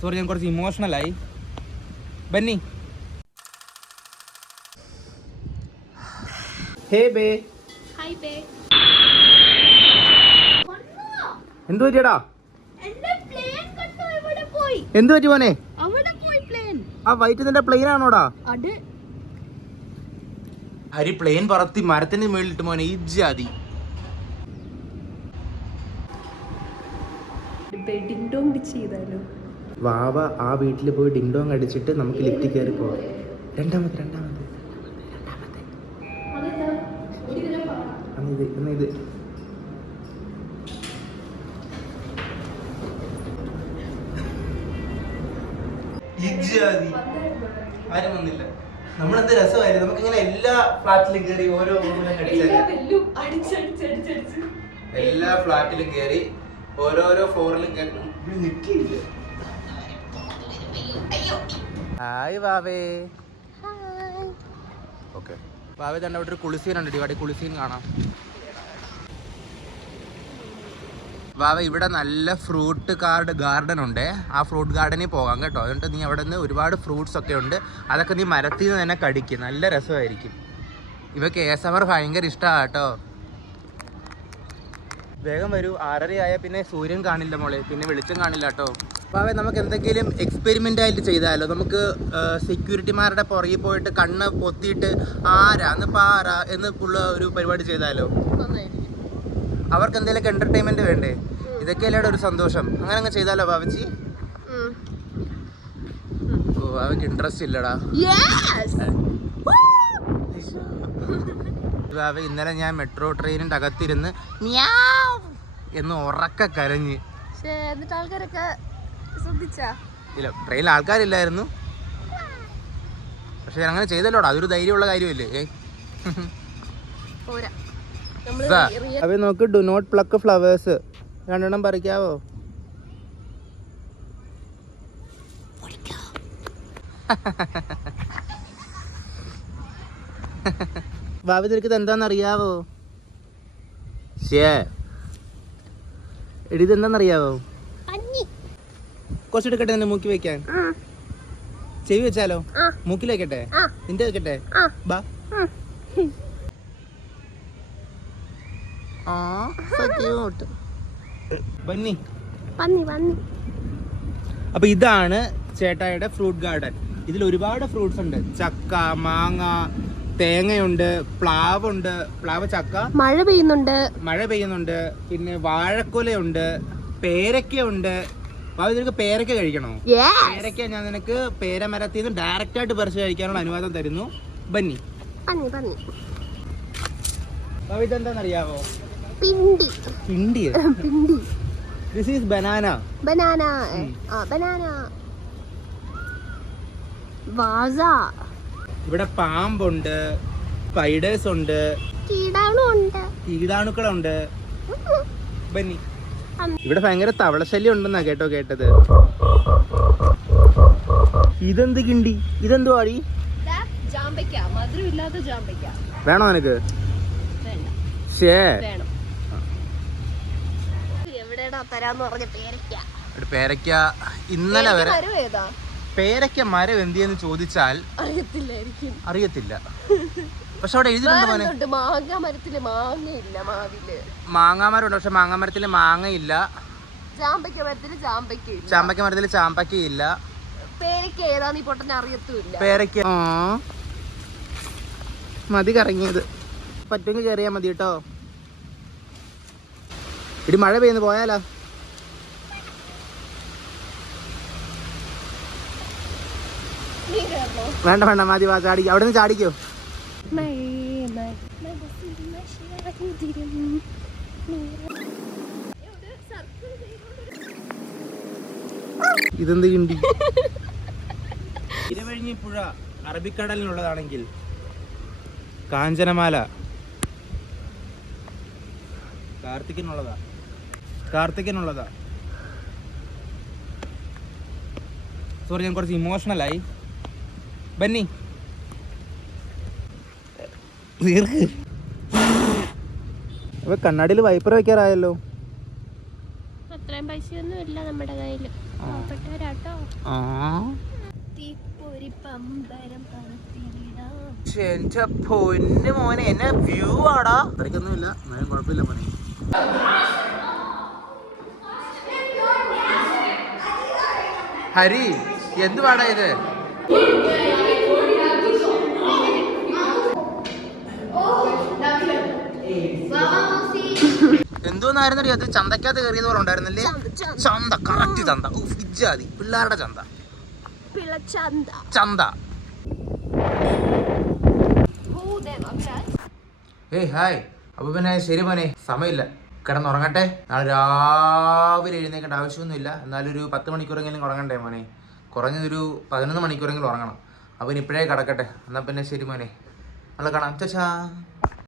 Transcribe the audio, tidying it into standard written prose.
Sorry, ഞാൻ കുറച്ച് emotional ആയി. ബന്നി, ഹേ ബേ. Hi bay. എന്തു പറ്റിയടാ? എന്റെ പ്ലെയിൻ കണ്ടോ എവിടെ പോയി? എന്തു പറ്റി മോനെ? അവിടെ പോയി പ്ലെയിൻ. ആ വൈറ്റ് നിന്റെ പ്ലെയിൻ ആണോടാ? അതെ. ഹരി പ്ലെയിൻ പറത്തി മരത്തിന് മേളിലിട്ട് മോനെ, ഈ ജാതി. വാവ ആ വീട്ടിൽ പോയി ഡിങ് ഡോങ് അടിച്ചിട്ട് നമുക്ക് ലിഫ്റ്റിൽ കയറി പോവാം. രണ്ടാമത്തെ ഇത് ആരും വന്നില്ല. നമ്മളെന്ത് രസമായിരുന്നു. നമുക്കിങ്ങനെ എല്ലാ ഫ്ലാറ്റിലും കയറി ഓരോ എല്ലാ ഫ്ലാറ്റിലും കയറി ഓരോരോ ഫ്ലോറിലും കയറി നിൽക്കില്ല. ഹായ് വാവേ. ഓക്കെ വാവേ തന്നെ അവിടെ ഒരു കുളിസീൻ ഉണ്ട്. ഇവിടെ കുളിസീൻ കാണാം. വാവ ഇവിടെ നല്ല ഫ്രൂട്ട് ഗാർഡൻ ഉണ്ട്. ആ ഫ്രൂട്ട് ഗാർഡനിൽ പോകാം കേട്ടോ. എന്നിട്ട് നീ അവിടെ നിന്ന് ഒരുപാട് ഫ്രൂട്ട്സ് ഒക്കെ ഉണ്ട്. അതൊക്കെ നീ മരത്തിൽ നിന്ന് തന്നെ കടിക്കും. നല്ല രസമായിരിക്കും. ഇവക്ക് ASMR ഭയങ്കര ഇഷ്ടമാണ് കേട്ടോ. വേഗം വരൂ. 6:30 പിന്നെ സൂര്യൻ കാണില്ല മോളെ, പിന്നെ വെളിച്ചം കാണില്ല കേട്ടോ. വാവേ നമുക്ക് എന്തെങ്കിലും എക്സ്പെരിമെൻ്റ് ആയിട്ട് ചെയ്താലോ? നമുക്ക് സെക്യൂരിറ്റിമാരുടെ പുറകിൽ പോയിട്ട് കണ്ണ് പൊത്തിയിട്ട് ആരാന്ന് പാറ എന്നുള്ള ഒരു പരിപാടി ചെയ്താലോ? അവർക്ക് എന്തെങ്കിലുമൊക്കെ എന്റർടൈൻമെന്റ് വേണ്ടേ? ഇതൊക്കെയല്ലേ ഒരു സന്തോഷം. അങ്ങനെ അങ്ങ് ചെയ്താലോ ബാബച്ചി? ഓ അവക്ക് ഇൻട്രസ്റ്റ് ഇല്ലടാ. ബാബ ഇന്നലെ ഞാൻ മെട്രോ ട്രെയിനിന്റെ അകത്തിരുന്ന് എന്ന് ഉറക്ക കരഞ്ഞ്. ഇല്ല, ട്രെയിനിൽ ആൾക്കാരില്ലായിരുന്നു. പക്ഷെ അങ്ങനെ ചെയ്തല്ലോടാ, അതൊരു ധൈര്യമുള്ള കാര്യമല്ലേ? അവ നോക്ക്, ഡു നോട്ട് പ്ലക്ക് ഫ്ലവേഴ്സ്. 2 എണ്ണം പറിക്കാവോ? ഭാവി നിനക്ക് എന്താന്നറിയാവോ? എടി ഇതെന്താന്നറിയാവോ? കുറച്ചെടുക്കട്ടെ നിന്നെ മൂക്കി വെക്കാൻ? ചെവി വെച്ചാലോ? മൂക്കിൽ വെക്കട്ടെ? നിന്റെ വെക്കട്ടെ? ബാ. അപ്പൊ ഇതാണ് ചേട്ടായുടെ ഫ്രൂട്ട് ഗാർഡൻ. ഇതിൽ ഒരുപാട് ഫ്രൂട്ട്സ് ഉണ്ട്. ചക്ക, മാങ്ങ, തേങ്ങയുണ്ട്, പ്ലാവുണ്ട്. പ്ലാവ്, ചക്ക, മഴ പെയ്യുന്നുണ്ട്. പിന്നെ വാഴക്കൊലയുണ്ട്, പേരക്കയുണ്ട്. നിനക്ക് പേരക്ക കഴിക്കണോ? പേരക്ക ഞാൻ നിനക്ക് പേരമരത്തിൽ നിന്ന് ഡയറക്റ്റ് ആയിട്ട് പറിച്ച് കഴിക്കാനുള്ള അനുവാദം തരുന്നു. ബന്നി. ഇതെന്താന്നറിയാവോ? പിണ്ടി. This is banana. ഇവിടെ പാമ്പുണ്ട്, സ്പൈഡേഴ്സ് ഉണ്ട്, കീടാണുക്കളുണ്ട്. ബന്നി, ഇവിടെ ഭയങ്കര തവളശല്യം ഉണ്ടെന്നാ കേട്ടത്. ഇതെന്ത് കിണ്ടി? ഇതെന്തോ ആടി? വേണോ നിനക്ക്? പേരക്ക ഇന്നലെ വരെ. പേരക്ക മരം എന്തിയെന്ന് ചോദിച്ചാൽ അറിയത്തില്ല. പക്ഷെ അവിടെ എഴുതിയിട്ടുണ്ട് മാങ്ങാമരമുണ്ട്. പക്ഷെ മാങ്ങാമരത്തില് മാങ്ങയില്ല. ചാമ്പക്ക മരത്തില് ചാമ്പക്കയില്ല. പേരക്ക മതി കറങ്ങിയത്. പറ്റുമെങ്കിൽ കയറിയാ മതി കേട്ടോ. ഇടി മഴ പെയ്യുന്നു, പോയാലോ? വേണ്ട മതി, വാ ചാടിക്കോ. അവിടെ നിന്ന് ചാടിക്കോ. ഇതെന്ത് കിണ്ടി? ഇരവഴിഞ്ഞി പുഴ അറബിക്കടലിനുള്ളതാണെങ്കിൽ കാഞ്ചനമാല കാർത്തിക്കിനുള്ളതാ. സോറി, ഞാൻ കുറച്ച് ഇമോഷണൽ ആയി. ബന്നി, കണ്ണാടിയിൽ വൈപ്പർ വെക്കാറായല്ലോ. അത്രയും പൈസയൊന്നും ഇല്ല നമ്മുടെ കയ്യിൽ. പാവപ്പെട്ടവരാട്ടോ. തീപ്പൊരി പമ്പരം പറത്തിയിടാം. എന്റെ പൊന്നു മോനെ, എന്നെ വ്യൂ ആടാ. അത്രയ്ക്കൊന്നുമില്ല, എന്നാലും കുഴപ്പമില്ല മോനെ. ഹരി, എന്ത് പാടാ ഇത്? എന്തോന്നായിരുന്നടി അത്? ചന്തക്കകത്ത് കയറിയത് പോലെ ഉണ്ടായിരുന്നല്ലേ? ചന്ത, കറക്റ്റ് ചന്ത. ഇജ്ജാതി പിള്ളേരുടെ ചന്ത. ചന്ത. ഏയ് ഹായ്. അപ്പൊ പിന്നെ ശരി മോനെ, സമയമില്ല, കിടന്നുറങ്ങട്ടെ. നാളെ രാവിലെ എഴുന്നേക്കേണ്ട ആവശ്യമൊന്നുമില്ല. എന്നാലും ഒരു 10 മണിക്കൂറെങ്കിലും ഉറങ്ങണ്ടേ മോനെ? കുറഞ്ഞതൊരു 11 മണിക്കൂറെങ്കിലും ഉറങ്ങണം. അവൻ ഇപ്പോഴേ കിടക്കട്ടെ. എന്നാൽ പിന്നെ ശരി മോനെ, നാളെ കാണാം. ചാ.